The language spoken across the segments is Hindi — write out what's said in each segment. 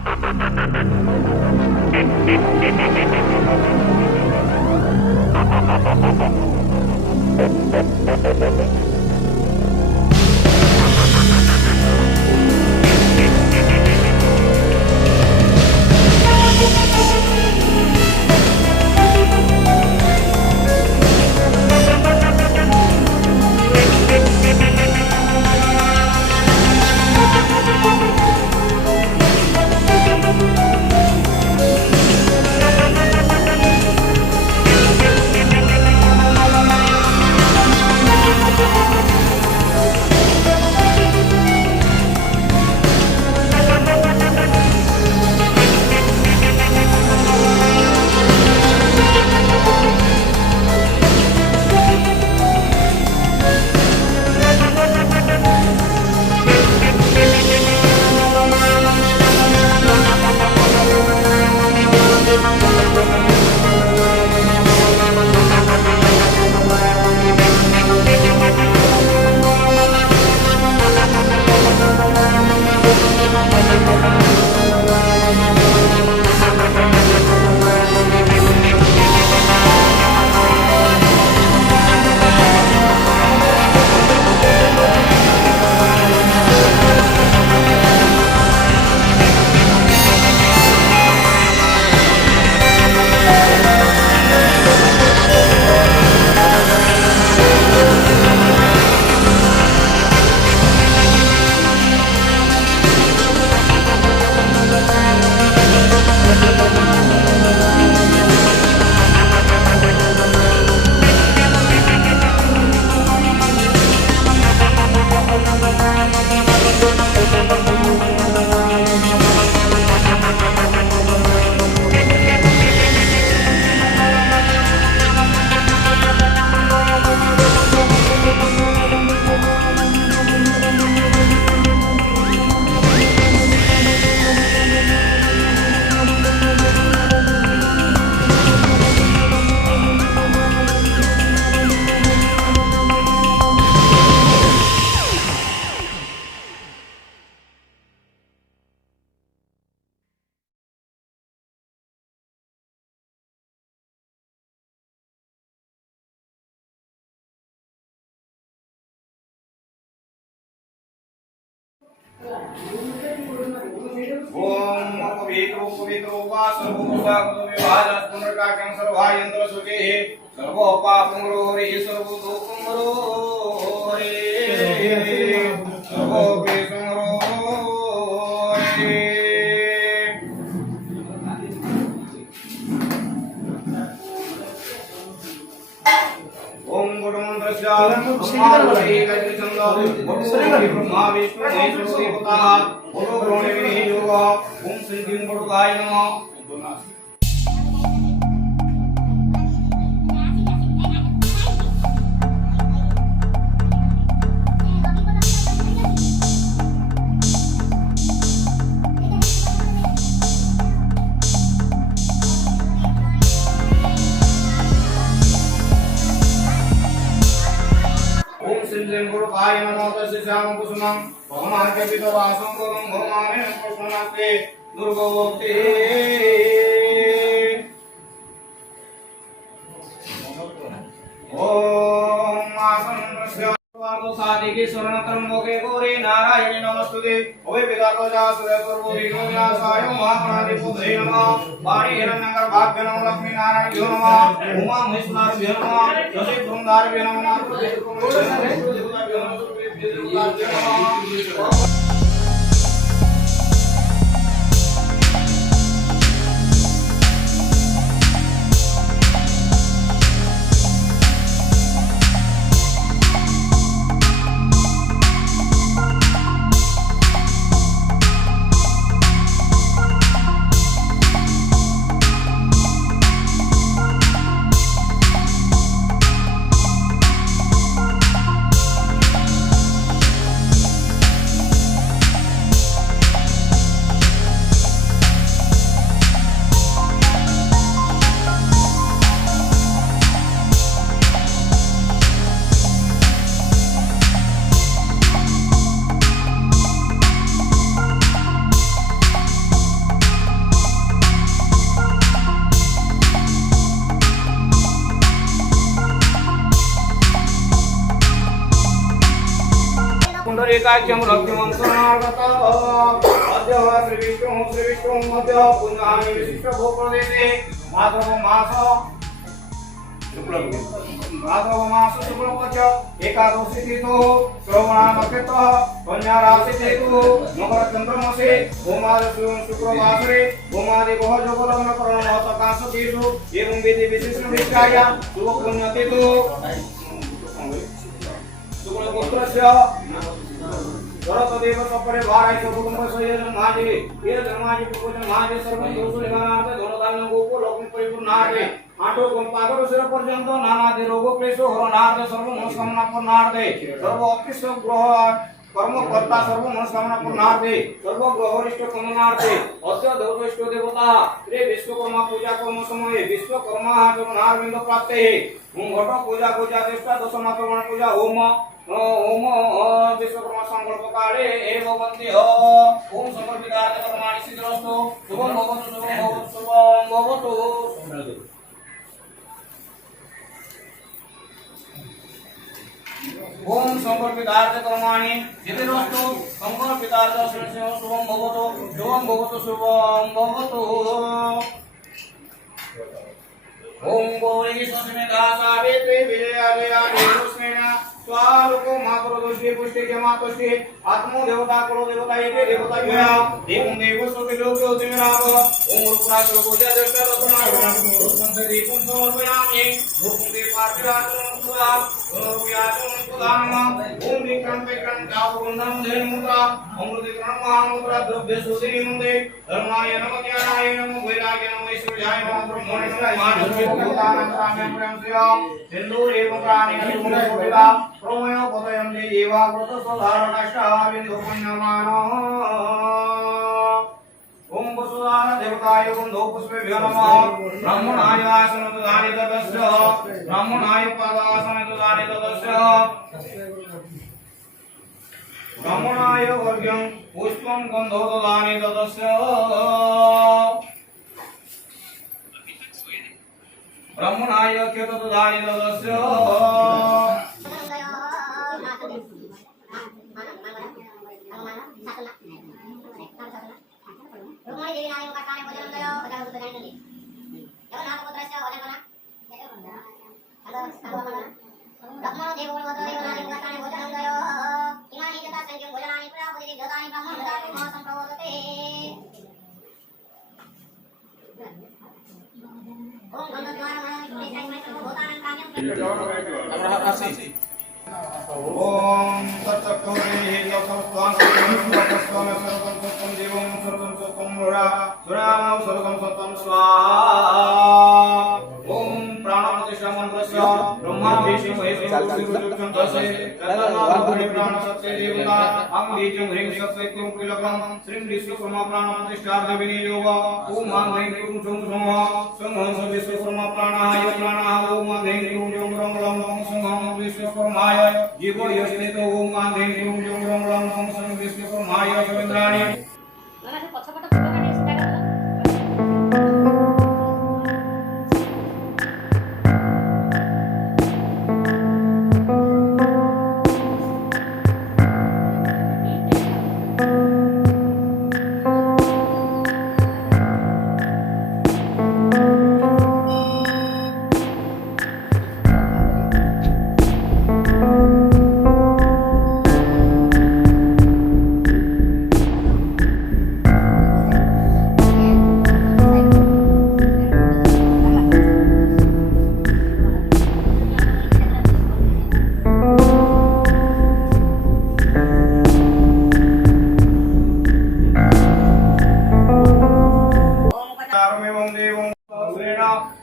ओम पवित्रो वा सर्वभूता विभाजन पुनर्काक्यं सर्वायंत्र सुखे सर्वोपापंगरो रे सर्वदोपंगरो रे सर्वोपेशंगरो रे ओम गुरुमंत्रस्य ब्रह्मा विष्णु महेश्वर देवता ओम ब्रह्मणे विने योग ओम श्री गुरुकाय नमः। गुरुकाय नमः तस्य श्यामं कुसुमं भगवान्कपितो वासं गोलं भगवानेन कृष्णनास्ते दुर्गोक्ते ओम आसनस्य साधिके शरणत्रंबके गौरी नारायणी नमस्तुते ओवे पितातो जासुरे पूर्वो दिनो व्यासाय महागणाधि पुत्रे नमः वाणी हिरण्यकर भाग्य नमः लक्ष्मी नारायण भ्यो नमः उमा महेश्वर भ्यो नमः शशि बृंदार भ्यो नमः। एकाच्यं रक्तमं शरणागतः अद्य श्रीविष्णु मध्य पुण्यानि विशिष्ट भूप्रदेशे माधव मास शुक्लपक्ष एकादशी तिथौ श्रवणा नक्षत्र कन्या राशि तिथौ मकर चंद्रमासे भूमादि शुक्रवासरे भूमादि ग्रह योग लग्न करण सकाश तिथौ एवं विधि विशेष विचार्य शुभ पुण्य तिथौ शुक्लपुत्रस्य भरतदेव सपरे भाराय कुटुंब संयोजन माजे ये धर्माजी पूजन माजे सर्व दोष निवारणार्थ धनधान्य गोको लक्ष्मी परिपूर्णार्थे आठो कंपादर शिर पर्यंत नानादि रोग क्लेश हरणार्थ सर्व मनोकामना पूर्णार्थे सर्व अतिष्ठ ग्रह कर्मकर्ता सर्व मनोकामना पूर्णार्थे सर्व ग्रहरिष्ट कामनार्थे अद्य देवइष्ट देवता श्री विश्वकर्मा पूजा कर्म समय विश्वकर्मा चरणारविंद प्राप्ते घट पूजा देवता दशमाक्रमण पूजा होम ओम विश्वकर्मा संकल्प काले एवं वंदे ओम समर्पितार्थ कर्माणि सिद्धिरस्तु शुभं भवतु ओम समर्पितार्थ कर्माणि सिद्धिरस्तु समर्पितार्थ शुभं भवतु ओम गौरी समेता सावित्री विजया स्वारूपो मातृदोषे पुष्टे के मातोष्टे आत्मो देवता कुलो देवता एके देवता भया एवं देव सोति लोके उतिराव ओम रूपराज पूजा देवता रत्ना रूपं से दीपं समर्पयामि रूपं दे पार्थिवाचनं सुधा रूपयाचनं सुधानम ओम विक्रम जावुंदं धेनुमुद्रा अमृत महामुद्रा द्रव्य सुधि मुंदे धर्माय नमः ज्ञानाय नमः वैराग्य नमः ऐश्वर्याय नमः ब्रह्मणे नमः मानवतानं प्रेम सेवा सिंदूर एवं प्राणेन सुमोदिता प्रोमयो पदयं देवा व्रत सुधारणष्टाविन्दु पुण्यमानो ओम वसुधान देवताय बन्धो पुष्पेभ्यो नमः ब्राह्मणाय आसनदुदाने तदस्य ब्राह्मणाय पादासनदुदाने तदस्य ब्राह्मणाय वर्ग्यं पुष्पं गन्धो ददाने तदस्य ब्राह्मणाय क्षतददाने तदस्य ओम तत्सत्तोरे लोकस्वान सर्वस्वान सर्वं सत्तं देवं सर्वं सत्तं मुरा सुरामं सर्वं सत्तं स्वाहा ओम प्राणप्रतिष्ठा मंत्रस्य ब्रह्मा विष्णु महेश गुरुजुक्तं तस्य तन्नामि प्राणसत्ते देवता अं बीजं ह्रीं सत्सत्यं किलकं श्रीं विश्वकर्मा प्राणप्रतिष्ठार्थ विनियोग ओम मां ह्रीं क्लीं छुं संहं विश्वकर्मा प्राणाय ओम मां ह्रीं क्लीं जं रं लं संहं विश्वकर्माय जीवो यस्ते ओम मां ह्रीं क्लीं जं रं लं संहं विश्वकर्माय चन्द्राणि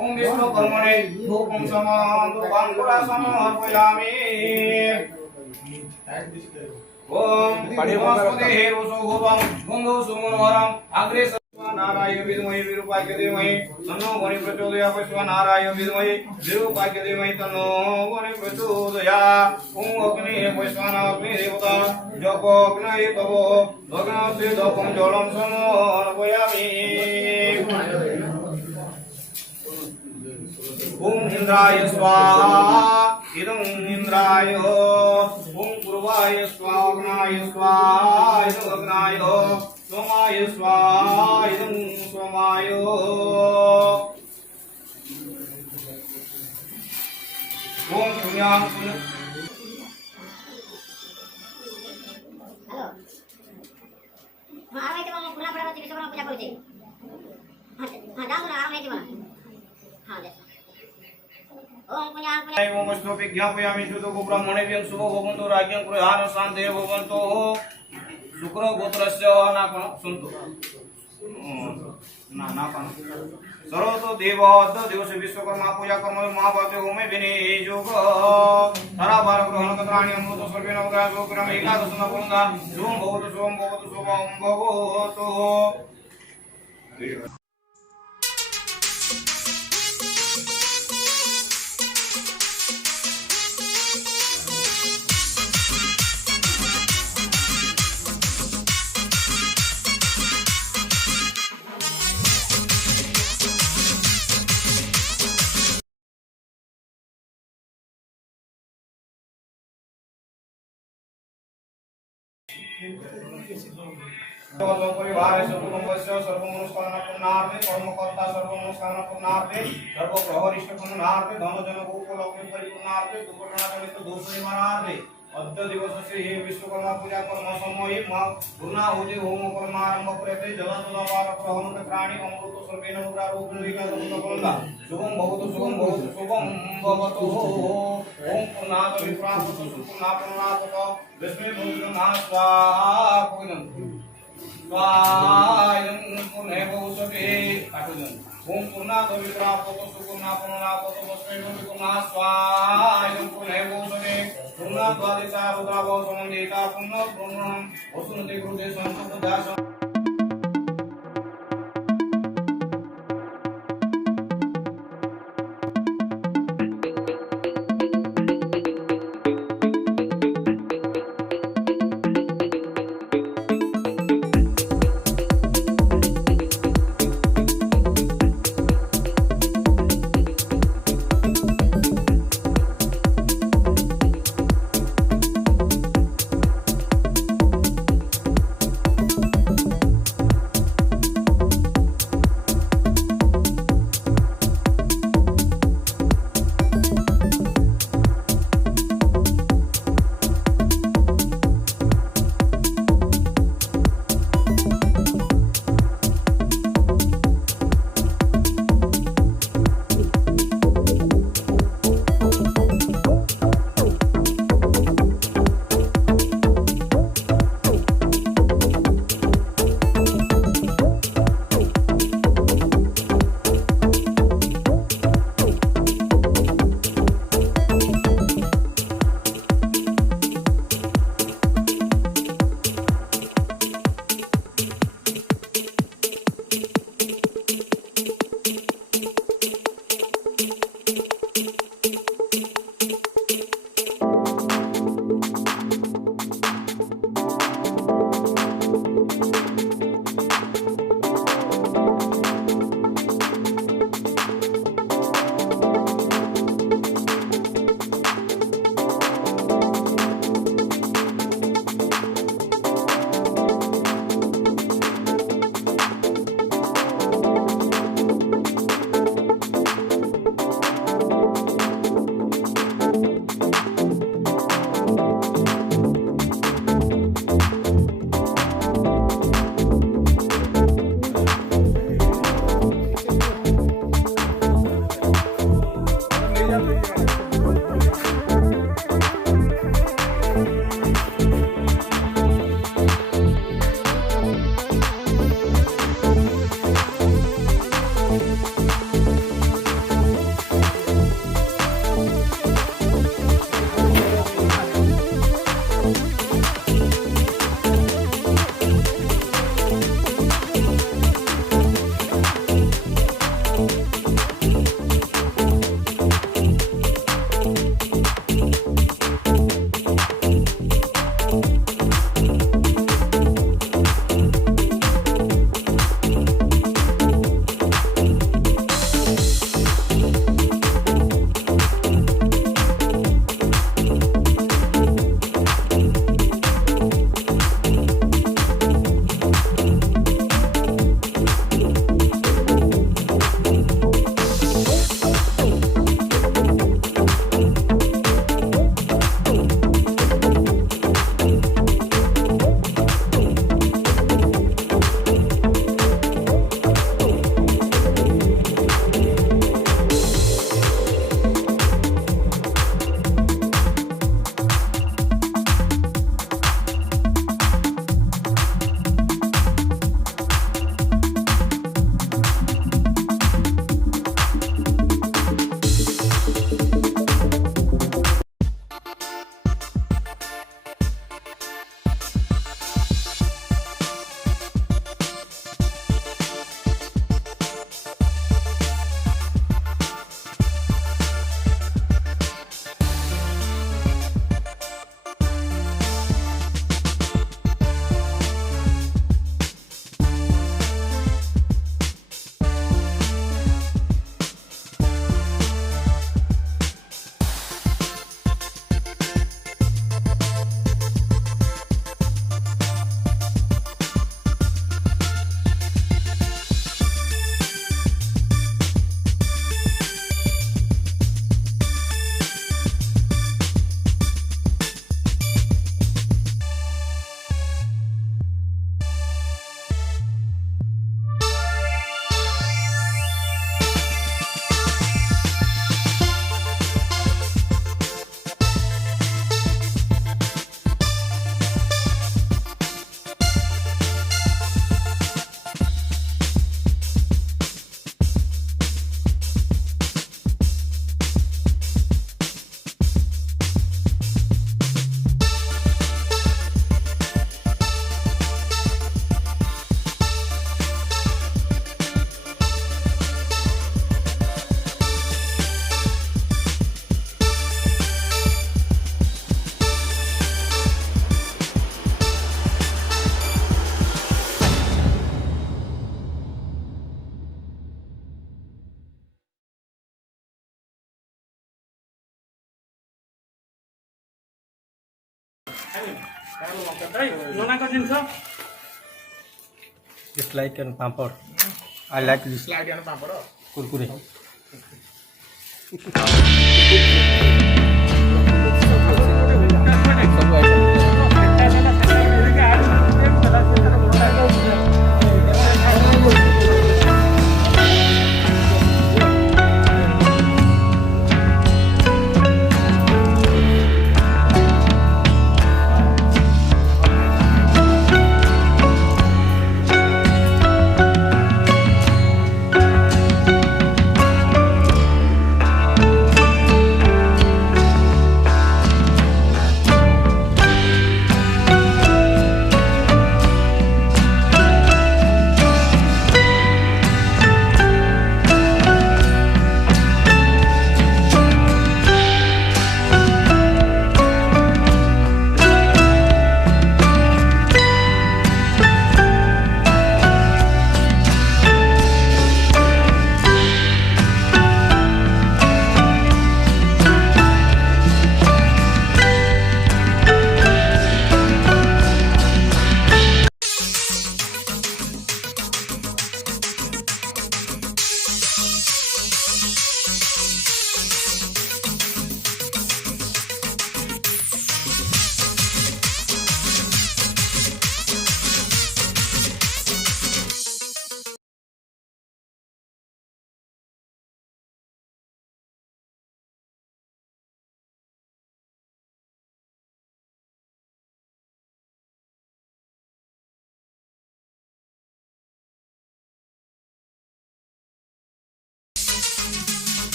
ओम विष्णुकर्मणे धूपं समाहन्तु बांकुरा समर्पयामि ओम वनस्पतिः रुसोभूतं गन्धो सुमनोहरम् अग्रे नारायण विद्महे विरूपाख्य धीमहि तन्नो वनि प्रचोदयात् नारायण विद्महे विरूपाख्य धीमहि तन्नो वनि प्रचोदयात् ओम अग्निः वैश्वानग्नि देवता जप अग्नये तव भग्नस्य दपं जलं समर्पयामि ओम इंद्राय स्वाहा इदं इंद्राय ओम पूर्वाय स्वाग्नाय स्वाहा इदं अग्नाय सोमाय स्वाहा इदं सोमाय ओम पुण्यां पुण्य हेलो हाँ आराम है पूरा बड़ा विश्वकर्मा पूजा करूँ हाँ जाओ ना आराम है हाँ जैसा ओम पुण्यां पुण्यां ओम अस्तु विज्ञापयामि शुद्धो ब्राह्मणेभ्यः शुभो भवन्तु राज्ञं गृहाण शान्ते भवन्तु शुक्र गोत्रस्य नापण सन्तु नापण सर्वतो देवद दिवस विश्वकर्मा पूजा कर्म महाभारत होमे विनियोग तारा बार ग्रहण कत्राणि अमृत सर्वे नवग्रह गोक्रम एकादश नवंगा शुभं भवतु शुभं भवतु परिवार कुटुंबस्य सर्वमनस्कामनापूर्णार्थे कर्मकर्ता सर्वमनस्कामनापूर्णार्थे सर्वग्रहरिष्टपूर्णार्थे धनजन गोकुलक्ष्मी परिपूर्णार्थे दुर्घटनाजनित दोष निवारणार्थे अद्य दिवसस्य हे विश्वकर्मा पूजा कर्म समये पूर्णाहुति होम कर्मारंभ क्रियते जलतलवार ग्रहण कत्राणि अमृत सर्वेण मुद्रारूपनिकादमुदफलदा शुभं भवतु शुभं भवतु ओम पूर्णात् विप्राप्तो सुपूर्णापूर्णात् विस्मे भूतनाः स्वाहा पूजन्तु स्वाहायं पुनः भवसते काटुजन्तु ओम पूर्णात् विप्राप्तो सुपूर्णापूर्णात् विस्मे भूतनाः स्वाहायं पुनः भवसते पूर्णाद्वादिता रुद्राभव समन्विता पुनः ब्रह्मणं वसुमते कृते संसुदास ନନାଙ୍କ ଜିନିଷ Just like an pampor. I like this slide ଆଣ ପାମ୍ପଡ଼ kurkure.